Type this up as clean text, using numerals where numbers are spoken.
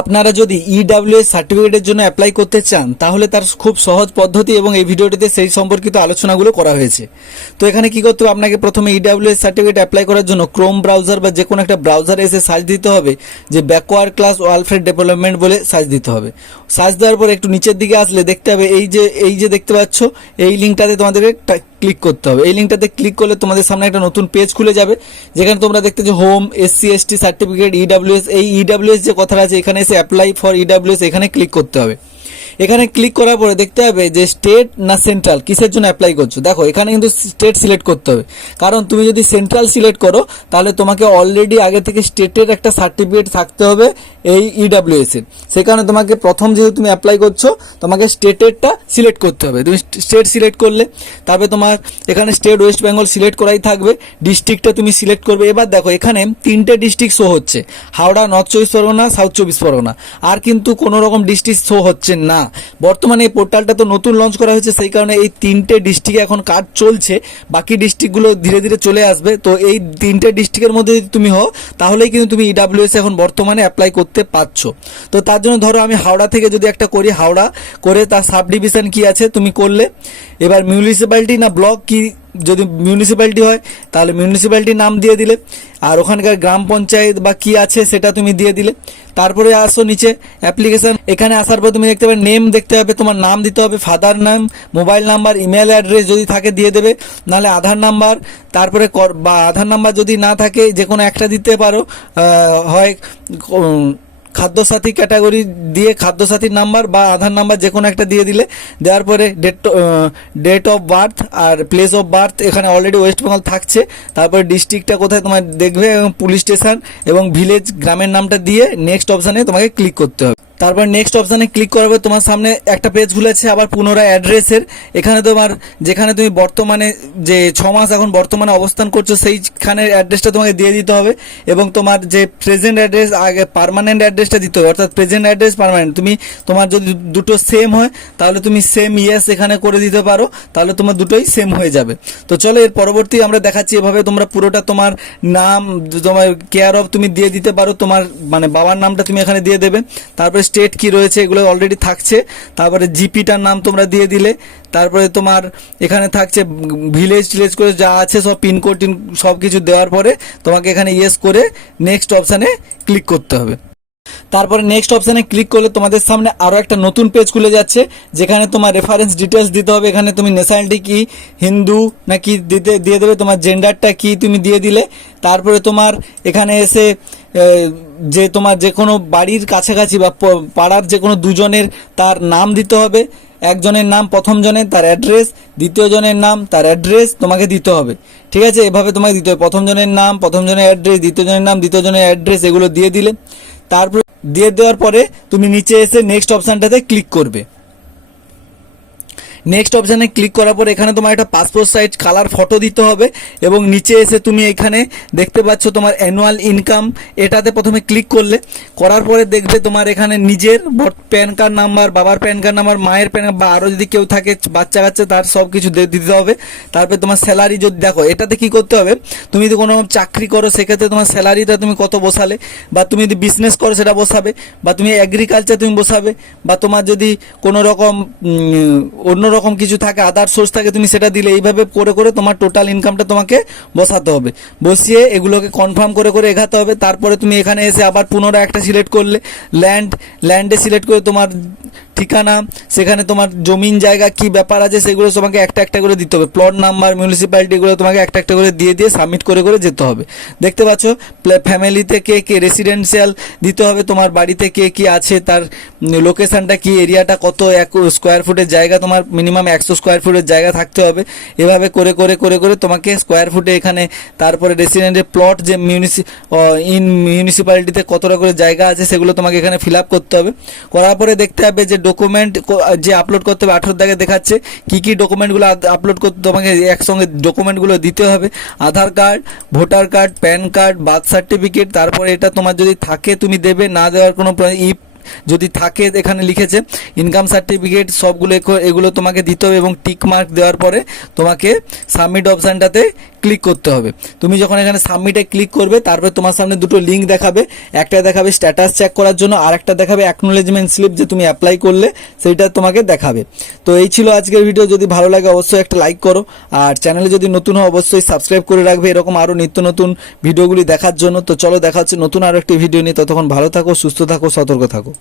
আপনারা যদি ইডব্লিউএস সার্টিফিকেটের জন্য অ্যাপ্লাই করতে চান তাহলে তার খুব সহজ পদ্ধতি এবং এই ভিডিওটিতে সেই সম্পর্কিত আলোচনাগুলো করা হয়েছে। তো এখানে কি করতে হবে, আপনাকে প্রথমে ইডব্লিউএস সার্টিফিকেট অ্যাপ্লাই করার জন্য ক্রোম ব্রাউজার বা যে কোনো একটা ব্রাউজারে এসে সার্চ দিতে হবে যে ব্যাকওয়ার্ড ক্লাস ওয়েলফেয়ার ডেভেলপমেন্ট বলে সার্চ দিতে হবে। সার্চ দেওয়ার পর একটু নিচের দিকে আসলে দেখতে হবে এই যে দেখতে পাচ্ছ এই লিঙ্কটাতে তোমাদেরকে ক্লিক করতে হবে। এই লিঙ্কটাতে ক্লিক করলে তোমাদের সামনে একটা নতুন পেজ খুলে যাবে, যেখানে তোমরা দেখতে যে home, SC ST certificate, EWS, এই ইডব্লিউএস যে কথাটা আছে এখানে এসে অ্যাপ্লাই ফর ইডব্লিউএস এখানে ক্লিক করতে হবে। এখানে ক্লিক করার পরে দেখতে হবে যে স্টেট না সেন্ট্রাল কিসের জন্য অ্যাপ্লাই করছো। দেখো এখানে কিন্তু স্টেট সিলেক্ট করতে হবে, কারণ তুমি যদি সেন্ট্রাল সিলেক্ট করো তাহলে তোমাকে অলরেডি আগে থেকে স্টেটের একটা সার্টিফিকেট থাকতে হবে এই ইডব্লিউএস এর। সে কারণে তোমাকে প্রথম যেহেতু তুমি অ্যাপ্লাই করছো তোমাকে স্টেটেরটা সিলেক্ট করতে হবে। তুমি স্টেট সিলেক্ট করলে তারপরে তোমার এখানে স্টেট ওয়েস্ট বেঙ্গল সিলেক্ট করাই থাকবে, ডিস্ট্রিক্টটা তুমি সিলেক্ট করবে। এবার দেখো এখানে 3টে ডিস্ট্রিক্ট শো হচ্ছে, হাওড়া, নর্থ চব্বিশ পরগনা, সাউথ চব্বিশ পরগনা, আর কিন্তু কোনো রকম ডিস্ট্রিক্ট শো হচ্ছে না। বর্তমানে এই পোর্টালটা তো নতুন লঞ্চ করা হয়েছে, সেই কারণে এই 3টে ডিস্ট্রিক্টে এখন কাজ চলছে, বাকি ডিস্ট্রিক্টগুলো ধীরে ধীরে চলে আসবে। তো এই 3টে ডিস্ট্রিক্টের মধ্যে যদি তুমি হও তাহলেই কিন্তু তুমি ইডব্লিউএস এখন বর্তমানে অ্যাপ্লাই করতে পারছো। তো তার জন্য ধরো আমি হাওড়া থেকে যদি একটা করি, হাওড়া করে তার সাব ডিভিশন কি আছে তুমি করলে, এবার মিউনিসিপ্যালিটি না ব্লক কি, যদি মিউনিসিপ্যালিটি হয় তাহলে মিউনিসিপ্যালিটির নাম দিয়ে দিলে, আর ওখানকার গ্রাম পঞ্চায়েত বা কি আছে সেটা তুমি দিয়ে দিলে। তারপরে আসো নিচে অ্যাপ্লিকেশন, এখানে আসার পর তুমি দেখতে পাবে নেম দেখতে হবে, তোমার নাম দিতে হবে, ফাদার নাম, মোবাইল নাম্বার, ইমেল অ্যাড্রেস যদি থাকে দিয়ে দেবে, নাহলে আধার নাম্বার, তারপরে বা আধার নাম্বার যদি না থাকে যে কোনো একটা দিতে পারো, হয় খাদ্যসাথী ক্যাটাগরি দিয়ে খাদ্যসাথীর নাম্বার বা আধার নাম্বার যে কোনো একটা দিয়ে দিলে। দেওয়ার পরে ডেট অফ বার্থ আর প্লেস অফ বার্থ এখানে অলরেডি ওয়েস্ট বেঙ্গল থাকছে, তারপরে ডিস্ট্রিক্টটা কোথায় তোমার দেখবে এবং পুলিশ স্টেশন এবং ভিলেজ গ্রামের নামটা দিয়ে নেক্সট অপশানে তোমাকে ক্লিক করতে হবে। তারপর নেক্সট অপশানে ক্লিক করার পর তোমার সামনে একটা পেজ খুলেছে আবার পুনরায় অ্যাড্রেসের। এখানে তোমার যেখানে তুমি বর্তমানে যে 6 মাস এখন বর্তমানে অবস্থান করছো সেইখানের অ্যাড্রেসটা তোমাকে দিয়ে দিতে হবে, এবং তোমার যে প্রেজেন্ট অ্যাড্রেস আগে পার্মানেন্ট অ্যাড্রেসটা দিতে হবে, অর্থাৎ প্রেজেন্ট অ্যাড্রেস পার্মানেন্ট। তুমি তোমার যদি দুটো সেম হয় তাহলে তুমি সেম ইয়েস এখানে করে দিতে পারো, তাহলে তোমার দুটোই সেম হয়ে যাবে। তো চলো এর পরবর্তী আমরা দেখাচ্ছি এভাবে তোমরা পুরোটা তোমার নাম, তোমার কেয়ার অফ তুমি দিয়ে দিতে পারো, তোমার মানে বাবার নামটা তুমি এখানে দিয়ে দেবে, তারপরে স্টেট কি রয়েছে এগুলো অলরেডি থাকছে, তারপরে জিপিটার নাম তোমরা দিয়ে দিলে, তারপরে তোমার এখানে থাকছে ভিলেজ টিলেজ করে যা আছে সব পিনকোড সব কিছু দেওয়ার পরে তোমাকে এখানে ইয়েস করে নেক্সট অপশানে ক্লিক করতে হবে। তারপরে নেক্সট অপশানে ক্লিক করলে তোমাদের সামনে আরও একটা নতুন পেজ খুলে যাচ্ছে, যেখানে তোমার রেফারেন্স ডিটেলস দিতে হবে। এখানে তুমি ন্যাশনালিটি কি, হিন্দু না কি দিয়ে দেবে, তোমার জেন্ডারটা কি তুমি দিয়ে দিলে, তারপরে তোমার এখানে এসে যে তোমার যে কোনো বাড়ির কাছাকাছি বা পাড়ার যে কোনো দুজনের তার নাম দিতে হবে। একজনের নাম প্রথম জনের, তার অ্যাড্রেস, দ্বিতীয় জনের নাম, তার অ্যাড্রেস তোমাকে দিতে হবে। ঠিক আছে, এভাবে তোমাকে দিতে হবে, প্রথম জনের নাম, প্রথম জনের অ্যাড্রেস, দ্বিতীয় জনের নাম, দ্বিতীয় জনের অ্যাড্রেস, এগুলো দিয়ে দিলে। তারপরে দিয়ে দেওয়ার পরে তুমি নিচে এসে নেক্সট অপশানটাতে ক্লিক করবে। নেক্সট অপশানে ক্লিক করার পর এখানে তোমার একটা পাসপোর্ট সাইজ কালার ফটো দিতে হবে, এবং নিচে এসে তুমি এখানে দেখতে পাচ্ছ তোমার অ্যানুয়াল ইনকাম, এটাতে প্রথমে ক্লিক করলে, করার পরে দেখবে তোমার এখানে নিজের প্যান কার্ড নাম্বার, বাবার প্যান কার্ড নাম্বার, মায়ের প্যান বা আরও যদি কেউ থাকে বাচ্চা কাচ্চা তার সব কিছু দিতে হবে। তারপরে তোমার স্যালারি যদি দেখো, এটাতে কি করতে হবে, তুমি যদি কোনো চাকরি করো সেক্ষেত্রে তোমার স্যালারিটা তুমি কত বসালে, বা তুমি যদি বিজনেস করো সেটা বসাবে, বা তুমি এগ্রিকালচার তুমি বসাবে, বা তোমার যদি কোনো রকম অন্য রকম কিছু থাকে আদার সোর্স থাকে তুমি সেটা দিলে। এইভাবে করে করে তোমার টোটাল ইনকামটা তোমাকে বসাতে হবে, বসিয়ে এগুলোকে কনফার্ম করে করে এগাতে হবে। তারপরে তুমি এখানে এসে আবার পুনরায় একটা সিলেক্ট করলে, ল্যান্ডে সিলেক্ট করে তোমার ঠিকানা, সেখানে তোমার জমিন জায়গা কি ব্যাপার আছে সেগুলো তোমাকে একটা একটা করে দিতে হবে, প্লট নাম্বার, মিউনিসিপ্যালিটি, এগুলো তোমাকে একটা একটা করে দিয়ে সাবমিট করে করে যেতে হবে। দেখতে পাচ্ছ ফ্যামিলিতে কে কে, রেসিডেন্সিয়াল দিতে হবে, তোমার বাড়িতে কে কি আছে, তার লোকেশনটা কি, এরিয়াটা কত, 1 স্কোয়ার ফুটের জায়গা, তোমার মিনিমাম 100 স্কোয়ার ফুটের জায়গা থাকতে হবে। এভাবে করে করে করে করে তোমাকে স্কোয়ার ফুটে এখানে, তারপরে রেসিডেন্টের প্লট যে মিউনিসিপ্যালিটিতে কতটা করে জায়গা আছে সেগুলো তোমাকে এখানে ফিল আপ করতে হবে। করার পরে দেখতে হবে যে ডকুমেন্ট যে আপলোড করতে হবে, 18 দাগে দেখাচ্ছে কি কি ডকুমেন্টগুলো আপলোড করতে তোমাকে একসঙ্গে ডকুমেন্টগুলো দিতে হবে, Aadhaar card, voter card, PAN card, birth certificate. তারপরে এটা তোমার যদি থাকে তুমি দেবে, না দেওয়ার কোনো যদি থাকে এখানে লিখেছে ইনকাম সার্টিফিকেট, সবগুলো এগুলো তোমাকে দিতে হবে, এবং টিক মার্ক দেওয়ার পরে তোমাকে সাবমিট অপশানটাতে ক্লিক করতে হবে। তুমি যখন এখানে সাবমিটে ক্লিক করবে তারপর তোমার সামনে দুটো লিঙ্ক দেখাবে, একটা দেখাবে স্ট্যাটাস চেক করার জন্য আর একটা দেখাবে অ্যাকনোলেজমেন্ট স্লিপ যে তুমি অ্যাপ্লাই করলে সেইটা তোমাকে দেখাবে। তো এই ছিল আজকের ভিডিও। যদি ভালো লাগে অবশ্যই একটা লাইক করো, আর চ্যানেলে যদি নতুন হও অবশ্যই সাবস্ক্রাইব করে রাখবে এরকম আরও নিত্য নতুন ভিডিওগুলি দেখার জন্য। তো চলো দেখা হচ্ছে নতুন আরও একটি ভিডিও নিয়ে। ততক্ষণ ভালো থাকো, সুস্থ থাকো, সতর্ক থাকো।